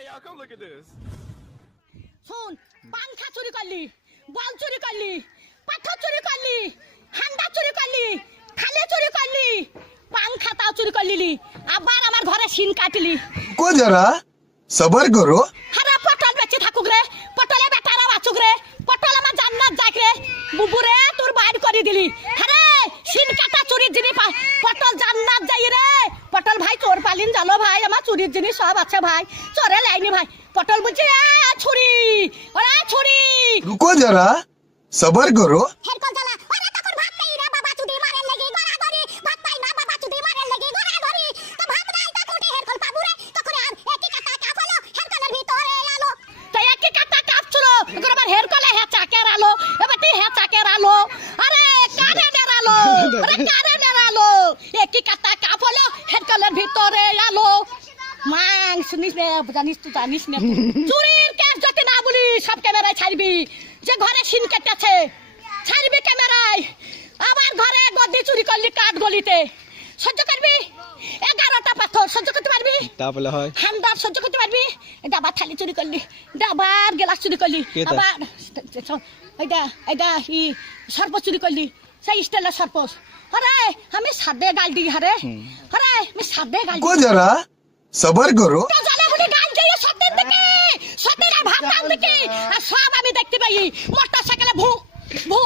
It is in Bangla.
Hey, y'all, come look at this. শোন পাংখা চুরি করলি বল চুরি করলি পাথর চুরি করলি হান্ডা চুরি করলি খালে চুরি করলি পাংখা তাও চুরি করলি আবার আমার ঘরে সিন কাটলি। কো যারা? সবার করো হারা পটল বেঁচে থাকুক রে পটলে বেটারা বাঁচুক রে পটল আমার জান্নাত যাক রে বুবু রে তোর বাইর করে দিলি। হারে সিন কাটা চুরি দিলি পটল যা শালীন জানো ভাই আমার চুরির জিনিস সব আছে ভাই। চরে লাইনি ভাই। পটল বলছে ছুরি ওরা ছুরি। রুকো যারা সবার করো। আরে কারে বেড়ালো কারে বেড়ালো একই কাতা কাপ হলো হেরকলের ভিতরে আলো। মাং শুনিস রে জানিস তুই জানিস না। চুরির কেস যদি না বলি সব ক্যামেরায় ছাড়বি। যে ঘরে সিন কেটেছে ছাড়বি ক্যামেরায়। আমার ঘরে গদি চুরি করলি কাঠ গলিতে। সহ্য করবি? এগারোটা পাথর সহ্য করতে পারবি? তাহলে হয়। হান্দার সহ্য করতে পারবি? ডাবার থালি চুরি করলি ডাবার গেলাস চুরি করলি আবার এইটা এইটা ই সর্প চুরি করলি সেই স্টাইলের সর্প আরে আমি সাদে গাল দিই হারে আরে আমি সাদে গাল কো যারা সবর করো তো জানা বলে গাল দিও সতের দিকে সতের ভাত দিকে আর সব আমি দেখতে পাই মোটরসাইকেলে ভু ভু